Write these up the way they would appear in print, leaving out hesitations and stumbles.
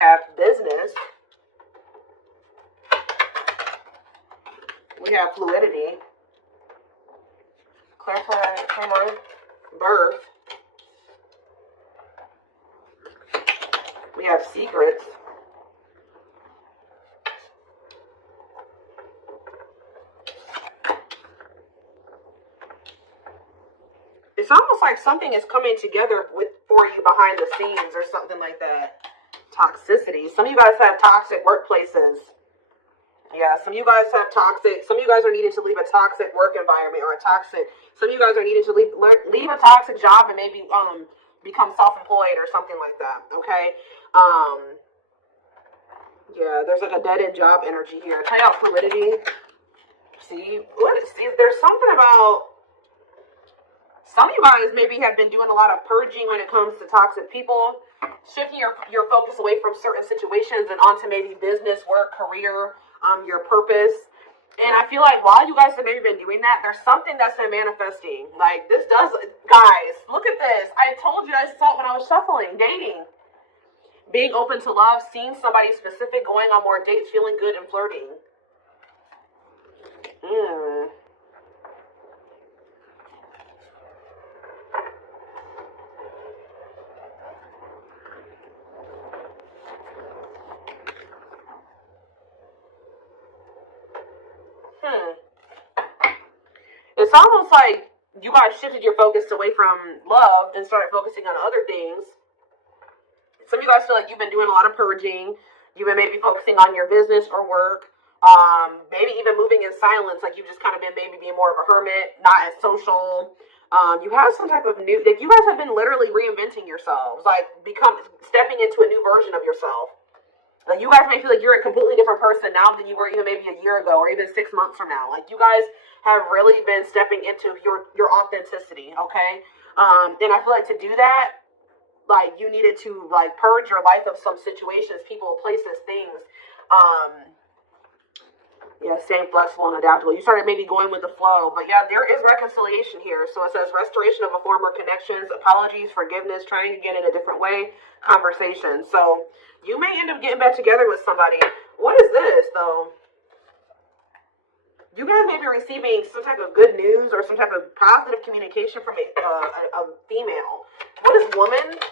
We have business. We have fluidity. Clarify, birth. We have secrets. It's almost like something is coming together for you behind the scenes or something like that. Toxicity. Some of you guys have toxic workplaces. Yeah, some of you guys have toxic. Some of you guys are needing to leave a toxic work environment or a toxic. Some of you guys are needing to leave a toxic job and maybe become self-employed or something like that. Okay. Yeah, there's like a dead-end job energy here. Tell you out fluidity. See, there's something about some of you guys maybe have been doing a lot of purging when it comes to toxic people, shifting your focus away from certain situations and onto maybe business, work, career, your purpose. And I feel like while you guys have maybe been doing that, there's something that's been manifesting. Like this does, guys, look at this. I told you I saw it when I was shuffling, dating. Being open to love, seeing somebody specific, going on more dates, feeling good, and flirting. It's almost like you guys shifted your focus away from love and started focusing on other things. Some of you guys feel like you've been doing a lot of purging. You've been maybe focusing on your business or work. Maybe even moving in silence. Like you've just kind of been maybe being more of a hermit, not as social. You have some type of new, like you guys have been literally reinventing yourselves. Like stepping into a new version of yourself. Like you guys may feel like you're a completely different person now than you were even maybe a year ago or even 6 months from now. Like you guys have really been stepping into your authenticity, okay? And I feel like to do that, like you needed to like purge your life of some situations, people, places, things. Yeah, staying flexible and adaptable. You started maybe going with the flow, but yeah, there is reconciliation here. So it says restoration of a former connections, apologies, forgiveness, trying again in a different way, conversation. So you may end up getting back together with somebody. What is this though? You guys may be receiving some type of good news or some type of positive communication from a female. What is woman?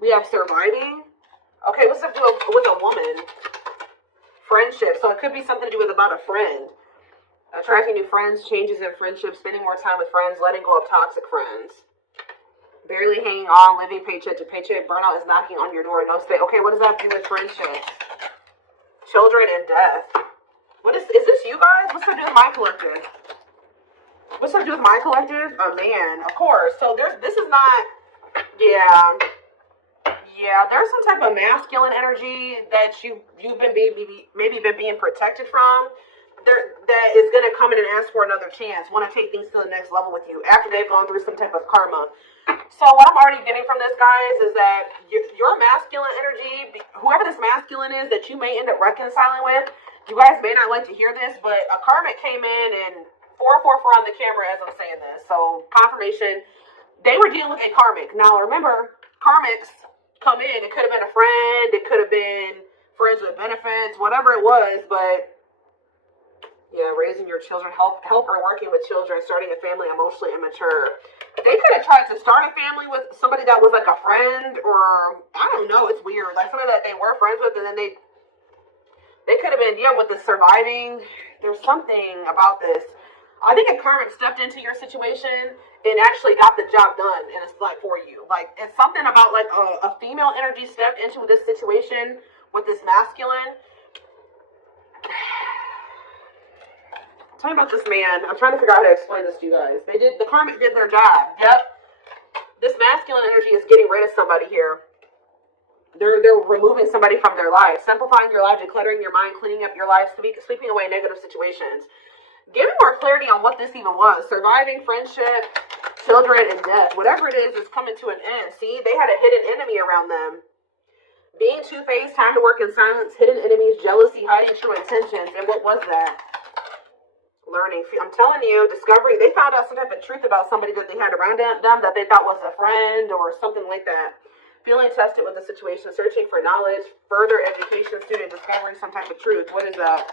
We have surviving. Okay, what's up with a woman? Friendship. So it could be something to do with about a friend. Attracting new friends, changes in friendships, spending more time with friends, letting go of toxic friends. Barely hanging on, living paycheck to paycheck. Burnout is knocking on your door. No stay. Okay, what does that do with friendships? Children and death. What is this you guys? What's up to do with my collective? What's up to do with my collective? A man, of course. So this is not, yeah, there's some type of masculine energy that you've been maybe been being protected from. That is going to come in and ask for another chance, want to take things to the next level with you after they've gone through some type of karma. So what I'm already getting from this, guys, is that your masculine energy, whoever this masculine is that you may end up reconciling with, you guys may not like to hear this, but a karmic came in and 444 on the camera as I'm saying this. So confirmation, they were dealing with a karmic. Now remember, karmics come in. It could have been a friend. It could have been friends with benefits, whatever it was, but yeah, raising your children, help or working with children, starting a family, emotionally immature. They could have tried to start a family with somebody that was like a friend, or I don't know. It's weird. Like somebody that they were friends with, and then they could have been with the surviving. There's something about this. I think a karmic stepped into your situation and actually got the job done, and it's like for you. Like it's something about like a female energy stepped into this situation with this masculine. Tell me about this man. I'm trying to figure out how to explain this to you guys. The karmic did their job. Yep. This masculine energy is getting rid of somebody here. They're removing somebody from their life, simplifying your life, decluttering your mind, cleaning up your life, sweeping away negative situations. Give me more clarity on what this even was. Surviving, friendship, children, and death. Whatever it is coming to an end. See, they had a hidden enemy around them. Being two-faced, time to work in silence, hidden enemies, jealousy, hiding true intentions. And what was that? Learning. I'm telling you, discovery. They found out some type of truth about somebody that they had around them that they thought was a friend or something like that. Feeling tested with the situation, searching for knowledge, further education, student, discovering some type of truth. What is that?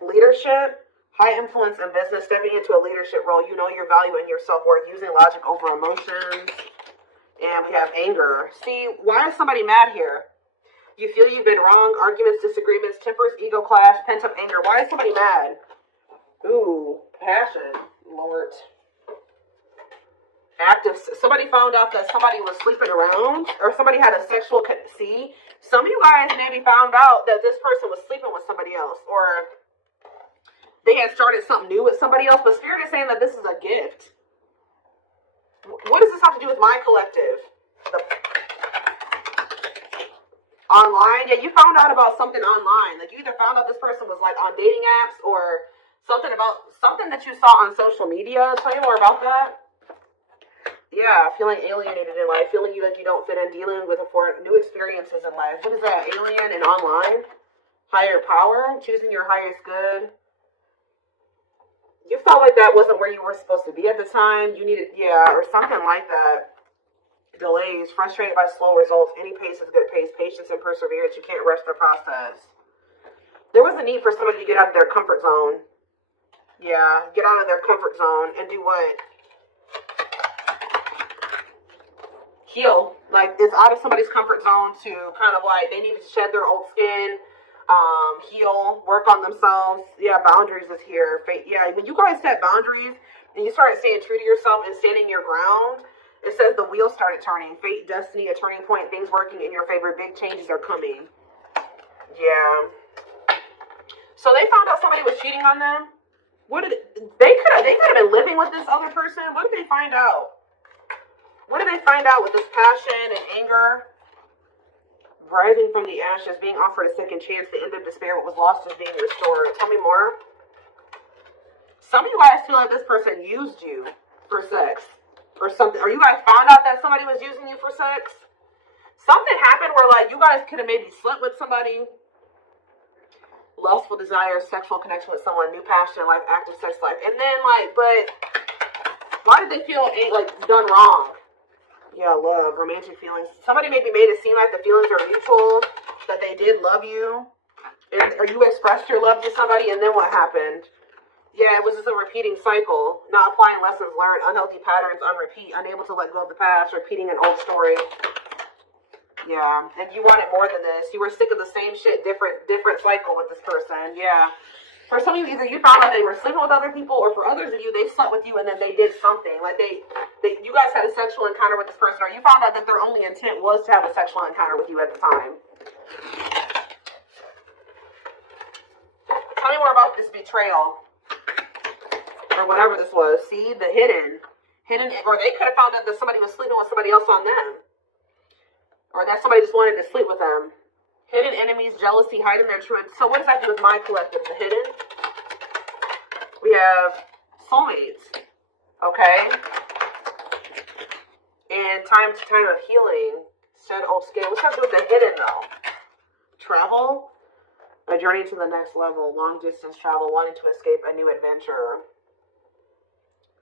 Leadership, high influence in business, stepping into a leadership role. You know your value and your self-worth, using logic over emotions. And we have anger. See, why is somebody mad here? You feel you've been wrong, arguments, disagreements, tempers, ego clash, pent-up anger. Why is somebody mad? Ooh, passion, Lord. Active. Somebody found out that somebody was sleeping around, or somebody had a sexual. See, some of you guys maybe found out that this person was sleeping with somebody else, or they had started something new with somebody else. But Spirit is saying that this is a gift. What does this have to do with my collective? Online? Yeah, you found out about something online. Like, you either found out this person was like on dating apps, or something that you saw on social media. Tell me more about that. Yeah, feeling alienated in life, feeling like you don't fit in, dealing with new experiences in life. What is that? Alien and online? Higher power? Choosing your highest good? You felt like that wasn't where you were supposed to be at the time. You needed, yeah, or something like that. Delays, frustrated by slow results. Any pace is good pace. Patience and perseverance. You can't rush the process. There was a need for somebody to get out of their comfort zone. Yeah, get out of their comfort zone and do what? Heal. Like, it's out of somebody's comfort zone to kind of like, they needed to shed their old skin, heal, work on themselves. Yeah, boundaries is here. Yeah, when you guys set boundaries and you start staying true to yourself and standing your ground, it says the wheels started turning. Fate, destiny, a turning point, things working in your favor, big changes are coming. Yeah. So they found out somebody was cheating on them. What did they could have been living with this other person? What did they find out? What did they find out with this passion and anger? Rising from the ashes, being offered a second chance, the end of despair, what was lost is being restored. Tell me more. Some of you guys feel like this person used you for sex or something. Or you guys found out that somebody was using you for sex. Something happened where like you guys could have maybe slept with somebody. Lustful desire, sexual connection with someone, new passion in life, active sex life. And then like, but why did they feel like done wrong? Yeah, love, romantic feelings. Somebody maybe made it seem like the feelings are mutual, that they did love you, or you expressed your love to somebody, and then what happened? Yeah, it was just a repeating cycle, not applying lessons learned, unhealthy patterns on repeat, unable to let go of the past, repeating an old story. Yeah, and you wanted more than this. You were sick of the same shit, different cycle with this person. Yeah. For some of you, either you found out they were sleeping with other people, or for others of you, they slept with you and then they did something. Like you guys had a sexual encounter with this person, or you found out that their only intent was to have a sexual encounter with you at the time. Tell me more about this betrayal, or whatever this was. See, the hidden, or they could have found out that somebody was sleeping with somebody else on them, or that somebody just wanted to sleep with them. Hidden enemies, jealousy, hiding their truth. So what does that do with my collective? The hidden. We have soulmates. Okay. And time of healing. Shed old skin. What's that do with the hidden though? Travel. A journey to the next level. Long distance travel. Wanting to escape a new adventure.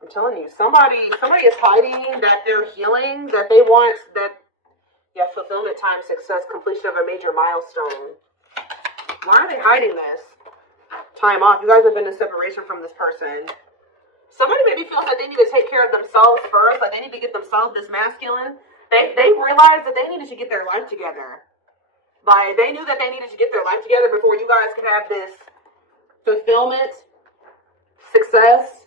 I'm telling you, somebody is hiding that they're healing, that they want that. Yeah, fulfillment, time, success, completion of a major milestone. Why are they hiding this? Time off. You guys have been in separation from this person. Somebody maybe feels like they need to take care of themselves first. Like they need to get themselves this masculine. They realized that they needed to get their life together. Like they knew that they needed to get their life together before you guys could have this fulfillment, success.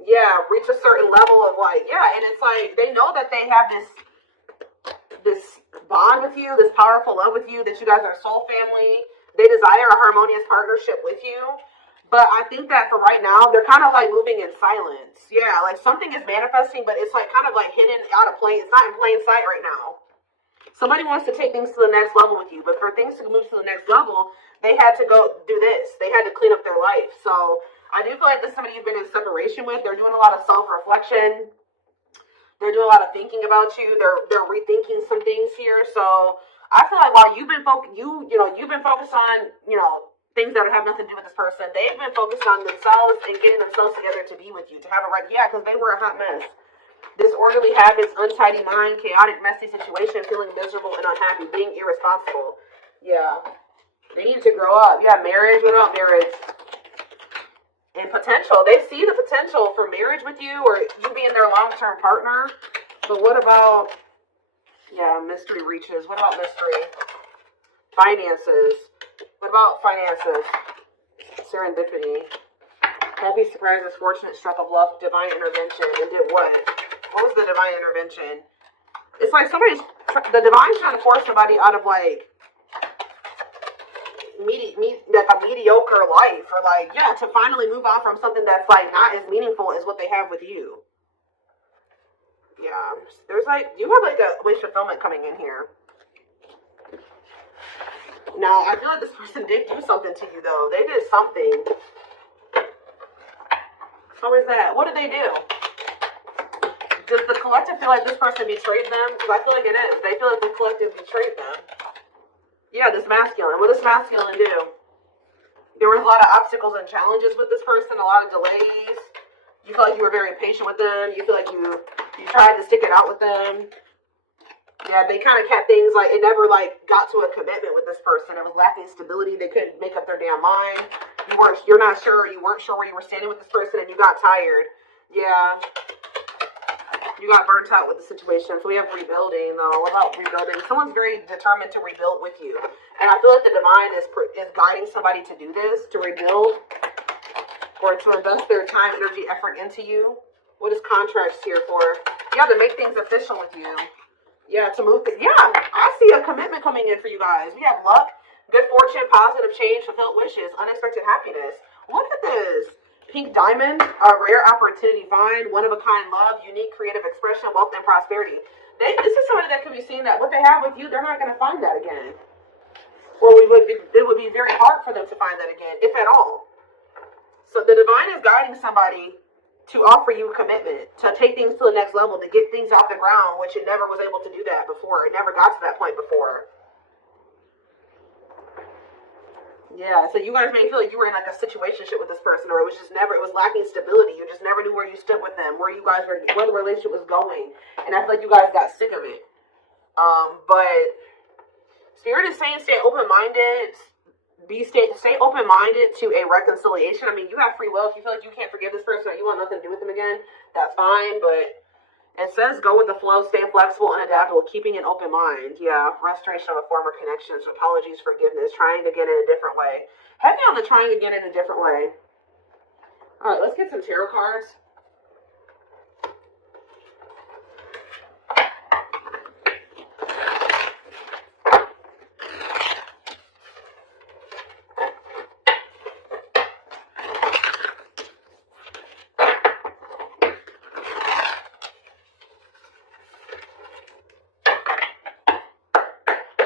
Yeah, reach a certain level of like, yeah, and it's like they know that they have this bond with you, this powerful love with you, that you guys are soul family. They desire a harmonious partnership with you. But I think that for right now, they're kind of like moving in silence. Yeah, like something is manifesting, but it's like kind of like hidden out of plain. It's not in plain sight right now. Somebody wants to take things to the next level with you, but for things to move to the next level, they had to go do this. They had to clean up their life. So I do feel like this is somebody you've been in separation with. They're doing a lot of self-reflection. They're doing a lot of thinking about you. They're rethinking some things here. So I feel like while you've been you've been focused on things that have nothing to do with this person, they've been focused on themselves and getting themselves together to be with you, to have a right. Yeah, because they were a hot mess. Disorderly habits, untidy mind, chaotic, messy situation, feeling miserable and unhappy, being irresponsible. Yeah. They need to grow up. Yeah, marriage. What about marriage? And potential. They see the potential for marriage with you or you being their long-term partner. But what about, yeah, mystery reaches. What about mystery? Finances. What about finances? Serendipity. Happy surprises, fortunate stroke of luck, divine intervention. And did what? What was the divine intervention? It's like the divine's trying to force somebody out of like, like a mediocre life, or like, yeah, to finally move on from something that's like not as meaningful as what they have with you. Yeah, there's like, you have like a wish fulfillment coming in here. Now, I feel like this person did do something to you though. They did something. So what is that? What did they do? Does the collective feel like this person betrayed them? Because I feel like it is. They feel like the collective betrayed them. Yeah, this masculine. What does masculine do? There was a lot of obstacles and challenges with this person, a lot of delays. You feel like you were very patient with them. You feel like you tried to stick it out with them. Yeah, they kind of kept things like, it never like got to a commitment with this person. It was lacking stability. They couldn't make up their damn mind. You weren't sure where you were standing with this person, and you got tired. Yeah. You got burnt out with the situation. So we have rebuilding, though. What about rebuilding? Someone's very determined to rebuild with you. And I feel like the divine is guiding somebody to do this, to rebuild, or to invest their time, energy, effort into you. What is contracts here for? Yeah, to make things official with you. Yeah, to move. Yeah, I see a commitment coming in for you guys. We have luck, good fortune, positive change, fulfilled wishes, unexpected happiness. Look at this. Pink diamond, a rare opportunity find, one-of-a-kind love, unique creative expression, wealth, and prosperity. This is somebody that could be seeing that what they have with you, they're not going to find that again. Or it would be very hard for them to find that again, if at all. So the divine is guiding somebody to offer you commitment, to take things to the next level, to get things off the ground, which it never was able to do that before. It never got to that point before. Yeah, so you guys may feel like you were in like a situationship with this person, or it was lacking stability. You just never knew where you stood with them, where the relationship was going. And I feel like you guys got sick of it. But Spirit is saying stay open-minded, stay open-minded to a reconciliation. I mean, you have free will. If you feel like you can't forgive this person or you want nothing to do with them again, that's fine, but it says go with the flow, stay flexible and adaptable, keeping an open mind. Yeah, restoration of a former connections, apologies, forgiveness, trying again in a different way. Heavy on the trying again in a different way. All right, let's get some tarot cards.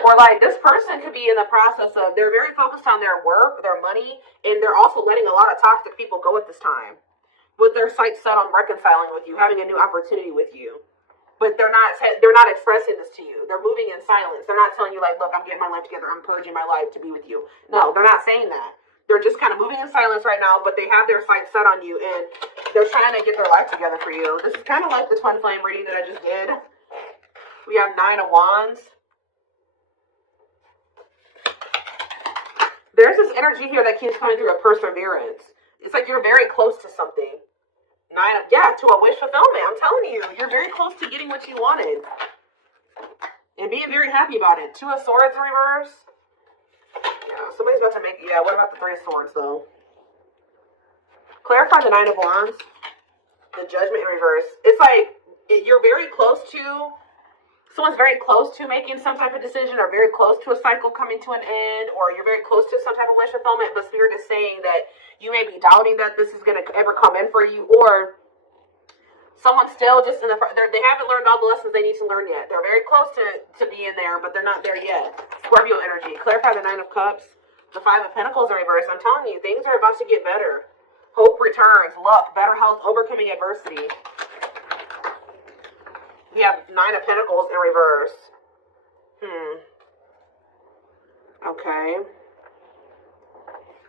Or like this person could be in the process of, they're very focused on their work, their money, and they're also letting a lot of toxic people go at this time. With their sights set on reconciling with you, having a new opportunity with you. But they're not expressing this to you. They're moving in silence. They're not telling you like, look, I'm getting my life together. I'm purging my life to be with you. No, they're not saying that. They're just kind of moving in silence right now, but they have their sights set on you, and they're trying to get their life together for you. This is kind of like the twin flame reading that I just did. We have 9 of Wands. There's this energy here that keeps coming through, a perseverance. It's like you're very close to something. To a wish fulfillment. I'm telling you, you're very close to getting what you wanted. And being very happy about it. 2 of Swords in reverse. Yeah, somebody's about to make, what about the 3 of Swords though? Clarify the 9 of Wands. The Judgment in reverse. It's like, you're very close to, someone's very close to making some type of decision, or very close to a cycle coming to an end, or you're very close to some type of wish fulfillment, but Spirit is saying that you may be doubting that this is going to ever come in for you, or someone's still just they haven't learned all the lessons they need to learn yet. They're very close to being there, but they're not there yet. Scorpio energy. Clarify the 9 of Cups. The 5 of Pentacles in reverse. I'm telling you, things are about to get better. Hope returns. Luck. Better health. Overcoming adversity. We have 9 of Pentacles in reverse. Okay.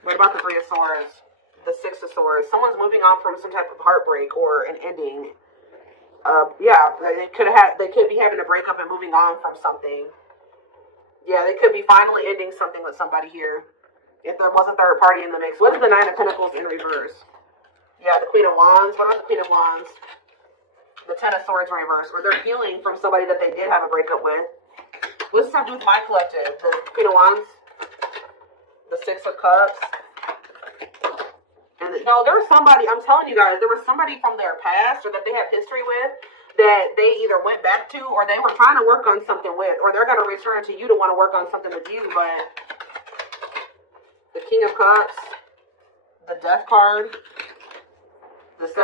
What about the 3 of Swords? The 6 of Swords. Someone's moving on from some type of heartbreak or an ending. Yeah, they could be having a breakup and moving on from something. Yeah, they could be finally ending something with somebody here. If there was a third party in the mix. What is the Nine of Pentacles in reverse? Yeah, the Queen of Wands. What about the Queen of Wands? The Ten of Swords in reverse. Where they're healing from somebody that they did have a breakup with. What's this have to do with my collective? The Queen of Wands. The Six of Cups. And no, there was somebody, I'm telling you guys, there was somebody from their past or that they have history with that they either went back to or they were trying to work on something with, or they're going to return to you to want to work on something with you. But the King of Cups, the Death card,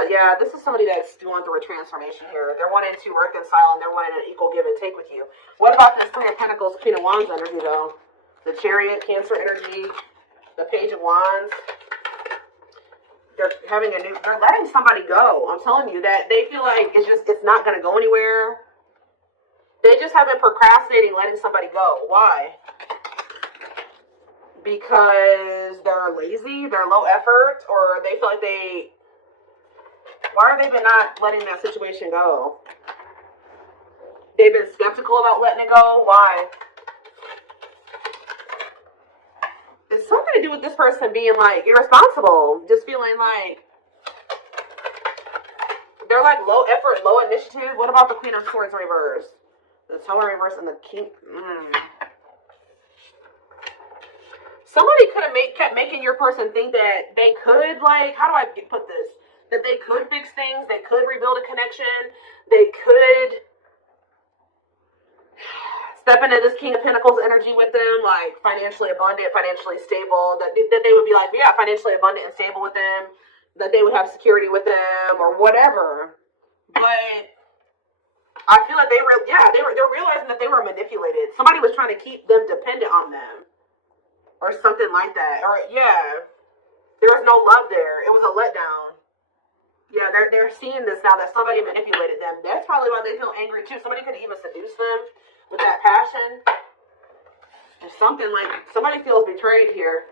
yeah, this is somebody that's going through a transformation here. They're wanting to reconcile and they're wanting an equal give and take with you. What about this Three of Pentacles, Queen of Wands energy though? The Chariot, Cancer energy, the Page of Wands. They're they're letting somebody go. I'm telling you that they feel like it's not going to go anywhere. They just have been procrastinating letting somebody go. Why? Because they're lazy, they're low effort, or they feel like why are they been not letting that situation go? They've been skeptical about letting it go. Why? It's something to do with this person being like irresponsible, just feeling like they're like low effort, low initiative. What about the Queen of Swords in reverse? The Tower in reverse and the King. Somebody could have kept making your person think that they could, like, how do I put this? That they could fix things, they could rebuild a connection, they could step into this King of Pentacles energy with them, like financially abundant, financially stable, that they would be like, yeah, financially abundant and stable with them, that they would have security with them or whatever. But I feel like they're realizing that they were manipulated. Somebody was trying to keep them dependent on them or something like that. Or yeah, there was no love there. It was a letdown. Yeah, they're seeing this now that somebody manipulated them. That's probably why they feel angry too. Somebody could even seduce them with that passion. Or something like somebody feels betrayed here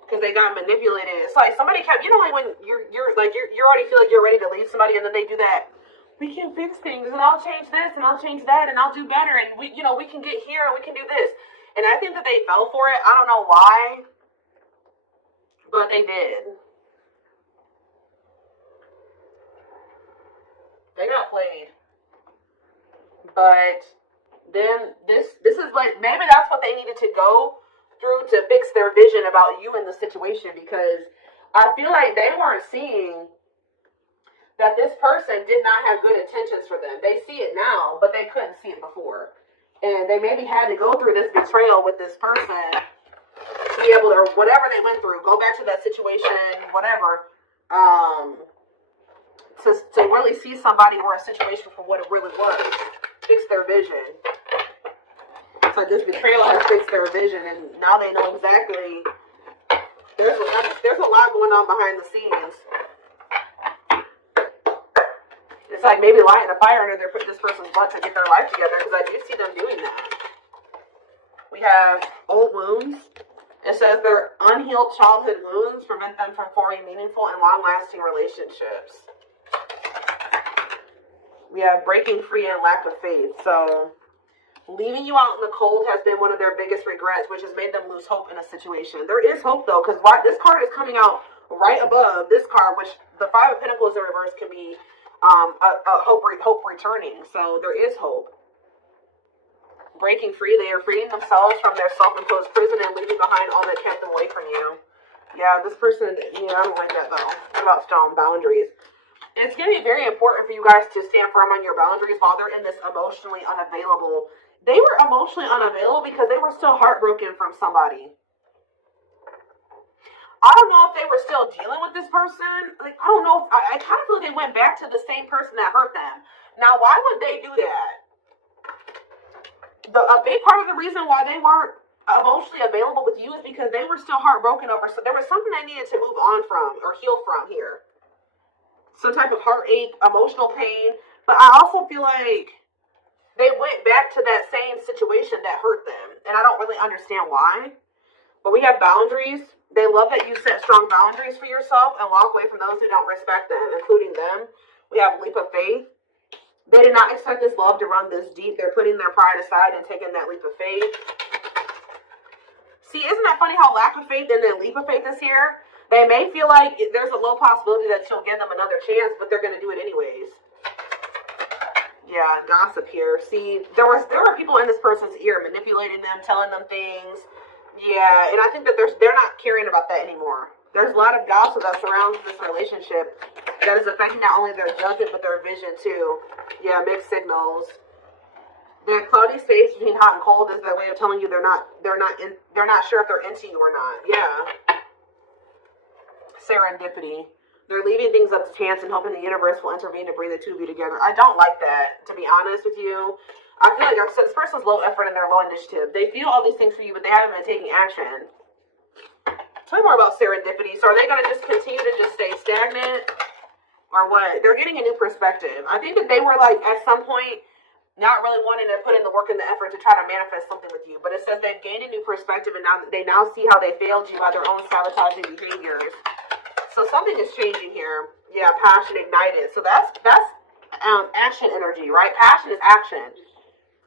because they got manipulated. It's like somebody kept, like when you're already feel like you're ready to leave somebody and then they do that. We can fix things and I'll change this and I'll change that and I'll do better and we can get here and we can do this. And I think that they fell for it. I don't know why, but they did. They got played. But then this is like, maybe that's what they needed to go through to fix their vision about you in the situation, because I feel like they weren't seeing that this person did not have good intentions for them. They see it now, but they couldn't see it before. And they maybe had to go through this betrayal with this person to be able to, or whatever they went through, go back to that situation, whatever, to really see somebody or a situation for what it really was. Fix their vision. So this betrayal has fixed their vision, and now they know exactly. There's a lot going on behind the scenes. It's like maybe lighting a fire under this person's butt to get their life together, because I do see them doing that. We have old wounds. It says their unhealed childhood wounds prevent them from forming meaningful and long-lasting relationships. We have breaking free and lack of faith. So leaving you out in the cold has been one of their biggest regrets, which has made them lose hope in a situation. There is hope though, because this card is coming out right above this card, which the Five of Pentacles in reverse can be a hope returning. So there is hope. Breaking free, they are freeing themselves from their self-imposed prison and leaving behind all that kept them away from you. Yeah, this person, I don't like that though. What about strong boundaries? It's going to be very important for you guys to stand firm on your boundaries while they're in this emotionally unavailable. They were emotionally unavailable because they were still heartbroken from somebody. I don't know if they were still dealing with this person. Like, I don't know. I kind of feel like they went back to the same person that hurt them. Now, why would they do that? A big part of the reason why they weren't emotionally available with you is because they were still heartbroken over. So there was something they needed to move on from or heal from here. Some type of heartache, emotional pain. But I also feel like they went back to that same situation that hurt them. And I don't really understand why. But we have boundaries. They love that you set strong boundaries for yourself and walk away from those who don't respect them, including them. We have leap of faith. They did not expect this love to run this deep. They're putting their pride aside and taking that leap of faith. See, isn't that funny how lack of faith and then leap of faith is here? They may feel like there's a low possibility that she'll give them another chance, but they're going to do it anyways. Yeah, gossip here. See, there were people in this person's ear manipulating them, telling them things. Yeah, and I think that they're not caring about that anymore. There's a lot of gossip that surrounds this relationship that is affecting not only their judgment but their vision too. Yeah, mixed signals. That cloudy space between hot and cold is their way of telling you they're not sure if they're into you or not. Yeah. Serendipity. They're leaving things up to chance and hoping the universe will intervene to bring the two of you together. I don't like that, to be honest with you. I feel like this person's low effort and they're low initiative. They feel all these things for you, but they haven't been taking action. Tell me more about serendipity. So are they going to just continue to just stay stagnant? Or what? They're getting a new perspective. I think that they were like, at some point, not really wanting to put in the work and the effort to try to manifest something with you. But it says they've gained a new perspective and now they see how they failed you by their own sabotaging behaviors. So something is changing here. Yeah, passion ignited. So that's action energy, right? Passion is action.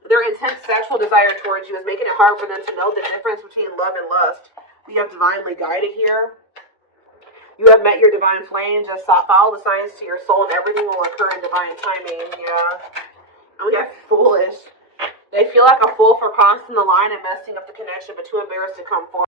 Their intense sexual desire towards you is making it hard for them to know the difference between love and lust. We have divinely guided here. You have met your divine flame. Just follow the signs to your soul and everything will occur in divine timing. Yeah. And we have foolish. They feel like a fool for crossing the line and messing up the connection, but too embarrassed to come forward.